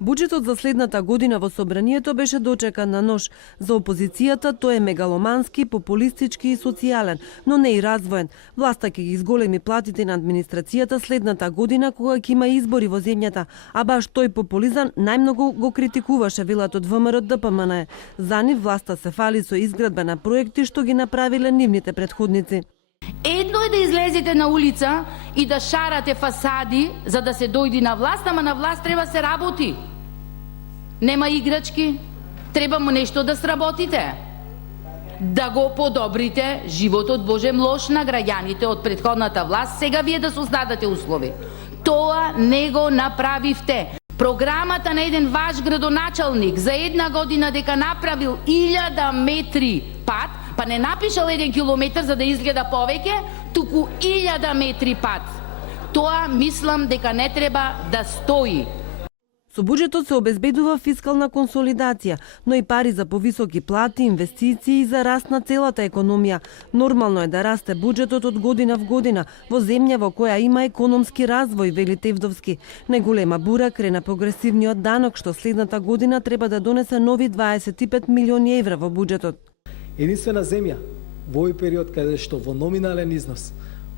Буџетот за следната година во собранието беше дочекан на нож. За опозицијата тој е мегаломански, популистички и социјален, но не и развоен. Власта ќе ги изголеми платите на администрацијата следната година кога ќе има избори во земјата, а баш тој популизам најмногу го критикуваше велат од ВМРО ДПМН. За нив власта се фали со изградба на проекти што ги направиле нивните претходници. Едно е да излезете на улица и да шарате фасади за да се дојди на власт, ама на власт треба се работи. Нема играчки, треба му нешто да сработите. Да го подобрите животот Божем лош на граѓаните од претходната власт, сега вие да создадете услови. Тоа не го направивте. Програмата на еден ваш градоначалник за една година дека направил 1000 метри пат, па не напишал 1 километар за да изгледа повеќе, туку 1000 метри пат. Тоа мислам дека не треба да стои. Со буџетот се обезбедува фискална консолидација, но и пари за повисоки плати, инвестиции и за раст на целата економија. Нормално е да расте буџетот од година в година во земја во која има економски развој, вели Тевдовски. Најголема бура крена прогресивниот данок што следната година треба да донесе нови 25 милиони евра во буџетот. Единствена земја во овој период каде што во номинален износ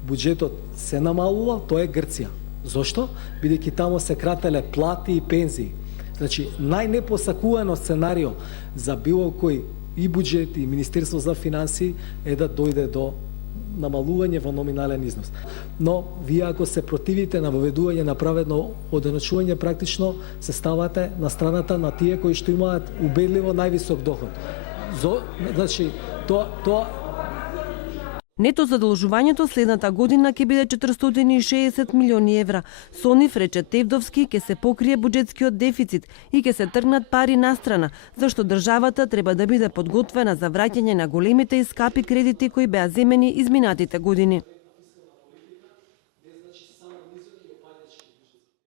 буџетот се намалува, тоа е Грција. Зошто? Бидејќи тамо се крателе плати и пензии. Значи, најнепосакувано сценарио за било кој и буџет и Министерство за финансии е да дојде до намалување во номинален износ. Но вие ако се противите на воведување на праведно оденачување, практично се ставате на страната на тие кои што имаат убедливо највисок доход. Значи, тоа Нето задолжувањето следната година ќе биде 460 милиони евра. Со нив, рече Тевдовски, ќе се покрие буџетскиот дефицит и ќе се тргнат пари настрана, зашто државата треба да биде подготвена за враќање на големите и скапи кредити кои беа земени изминатите години.